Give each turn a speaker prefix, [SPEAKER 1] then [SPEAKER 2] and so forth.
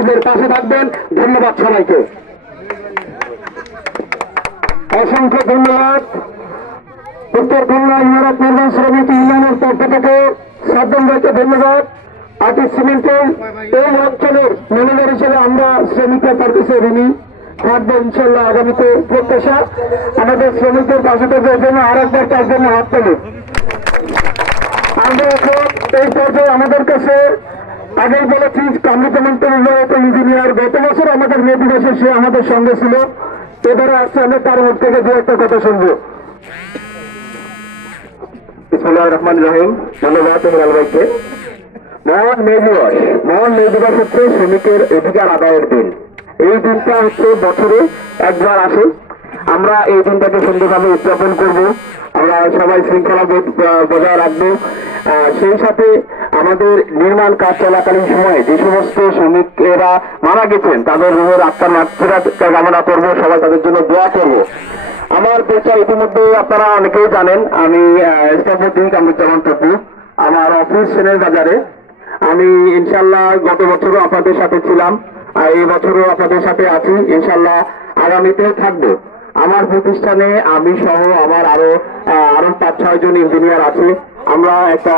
[SPEAKER 1] ব্যক্তিদের পাশে থাকবেন। ধন্যবাদ সবাইকে। অসংখ্য ধন্যবাদ। উত্তর খুলনা ইমারত নির্মাণ শ্রমিক ইউনিয়নের পক্ষ থেকে সাদ্দাম ভাইকে ধন্যবাদ। আটি সিমেন্টের এই অঞ্চলের ম্যানেজার হিসেবে আমরা শ্রমিকরা তার কাছে ঋণী। থাকব ইনশাল্লাহ আগামীতে প্রত্যাশা। আমাদের শ্রমিকদের পাশে থাকার জন্য আর একবার তার জন্য হাত তুলি। আমরা এখন এই পর্যায়ে আমাদের কাছে আগেই বলেছি গত বছর আমাদের মে দিবসে সে আমাদের সঙ্গে ছিল। এবারে আসছে আমরা তার মুখ থেকে দু একটা কথা শুনব। রহমান রহিম, ধন্যবাদ ভাইকে। মহান মে দিবস, মহান মে দিবস হচ্ছে শ্রমিকের অধিকার আদায়ের দিন। এই দিনটা হচ্ছে বছরে একবার আসে। আমরা এই দিনটাকে সুন্দরভাবে উদযাপন করব। আমরা সবাই শৃঙ্খলা বজায় রাখব। সেই সাথে আমাদের নির্মাণ কাজ চলাকালীন সময়ে যে সমস্ত শ্রমিকেরা মারা গেছেন, তাদের রুহের আত্মার মাত্রা কামনা করব, সবাই তাদের জন্য দোয়া করব। আমার পেশা ইতিমধ্যে আপনারা অনেকেই জানেন, আমি কামরুজ্জামান টপু, আমার অফিস সেনের বাজারে। আমি ইনশাল্লাহ গত বছরও আপনাদের সাথে ছিলাম, আর এই বছরও আপনাদের সাথে আছি ইনশাল্লাহ আগামীতেও থাকব। আমার প্রতিষ্ঠানে আমি সহ আমার আরও আরও পাঁচ ছয় জন ইঞ্জিনিয়ার আছে। আমরা একটা